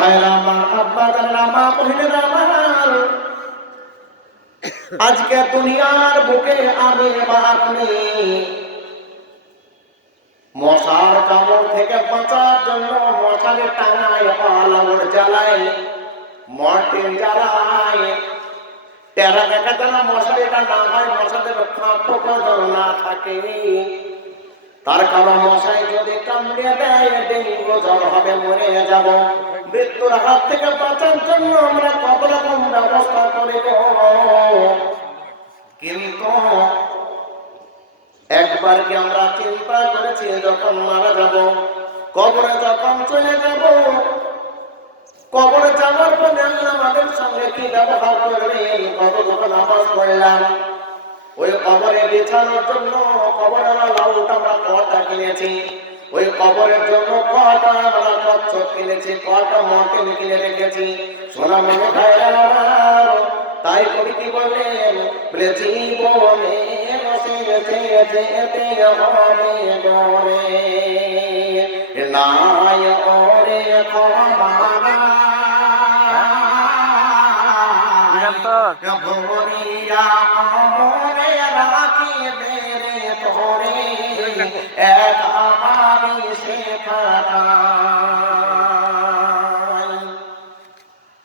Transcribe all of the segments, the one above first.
ভাইরা আমার, আব্বা আজকে দুনিয়ার বুকে আমি আপনি মশার কামড় থেকে বাঁচার জন্য মশারে টাঙায় আলামর জ্বালায় মর্টিন জ্বালায়। টেরা দেখা যেন মশারিটা না হয় মশাদের ফাঁকো যেন না থাকে। তার কারণ মশাই যদি কামড়ে দেয়, ডেঙ্গু জ্বর হবে, মরে যাব। মৃত্যুর হাত থেকে বাঁচার জন্য আমরা কত রকম ব্যবস্থা করিব কিন্তু একবার কি আমরা চিন্তা করেছি যখন মারা যাব, কবরে যখন চলে যাব, কবরে যাওয়ার পর আমাদের সঙ্গে কি ব্যবহার করবেন কত যখন নামাজ করলাম, ওই কবরে বিছানোর জন্য কবরের লাউটা আমরা কটা কিনেছি। ওই কবরের জন্য কটা আমরা কচ্ছপ কিনেছি কটা মর্টিন কিনে রেখেছি। সোনা মনে তাই কবি কি বললেন বলে জীবনে গরে নাই ওরে ভরিয়া মরে রাখি মেরে তোরে এক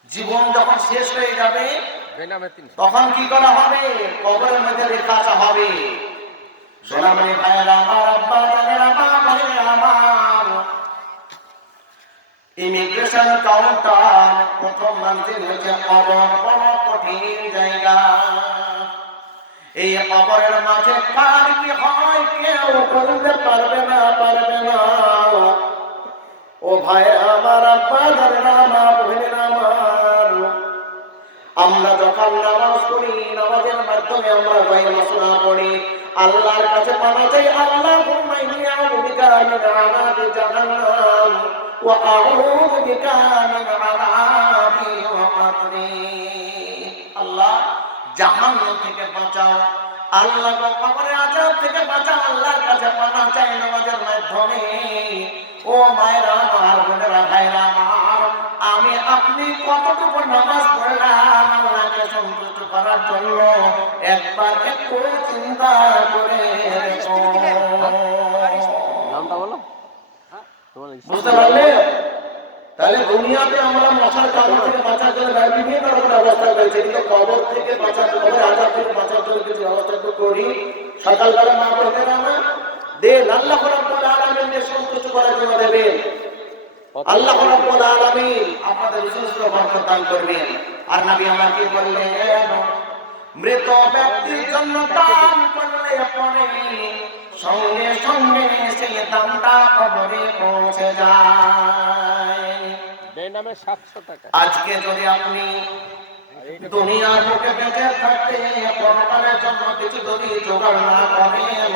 জীবন যখন শেষ হয়ে যাবে, তখন কি করা হবে? কবরের মধ্যে রেখা আসা হবে। ইমিগ্রেশন কাউন্টার প্রথম মন্দির হচ্ছে কবর বড় কঠিন জায়গা। এই কবরের মাঝে কার কি হয়, কেউ বলতে পারবে না পারবে না। আমরা যখন নামাজ পড়ি, নামাজের মাধ্যমে আমরা ভাই মাসনা পড়ি, আল্লাহর কাছে পানা চাই আল্লাহ হুম্মাইনি আউযু বিকা মিন আযাবি জাহান্নাম ওয়া আউযু বিকা মিন আযাবি ওয়াকরি আল্লাহ, জাহান্নাম থেকে বাঁচাও। আল্লাহ কবরে আযাব থেকে বাঁচাও, আল্লাহর কাছে পানা চাই নামাজের মাধ্যমে। ও মায়েরা, আমার বোনেরা, ভাইরা আমার, আমি আপনি কতটুকু নামাজ সন্তুষ্ট করার জন্য একবার একটু চিন্তা করে নামটা বলো। বুঝতে পারলে? তাহলে দুনিয়াতে আমরা মশার কামড় থেকে বাঁচার জন্য বিভিন্ন রকম ব্যবস্থা করেছি কিন্তু কবর থেকে বাঁচার জন্য আজাব থেকে বাঁচার জন্য কিছু ব্যবস্থা একটু করি। সকালবেলা মা বলবেন আমরা দেন আল্লাহ রাব্বুল আলামিনকে সন্তুষ্ট করার জন্য দেবেন। আল্লাহ রাব্বুল আলামিন আপনাদের বরকত দান করবেন। আর নবী আমার কি বললেন মৃত ব্যক্তির জন্য দান করলে পরে সঙ্গে সঙ্গে সেই দামটা কবরে পৌঁছে যায়। আজকে যদি আপনি দুনিয়ার বুকে বেঁচে থাকতে পরকালের জন্য কিছু যদি জোগাড় না করেন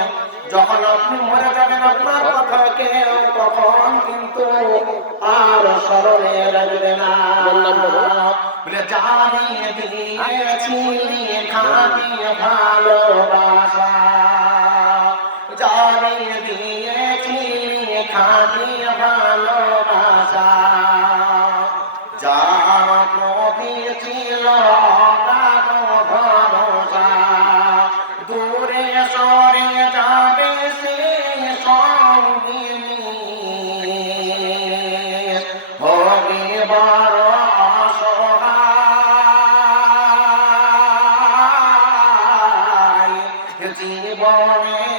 যখন আপনি মরে যাবেন আপনার কথা কেউ তখন কিন্তু আর স্মরণে রাখবে না বলে জানিয়ে দিয়েছি খাবি ভালোবাসা জানিয়ে দিয়েছি খাবি ভালোবাসা যার প্রতি ছিল জীবনের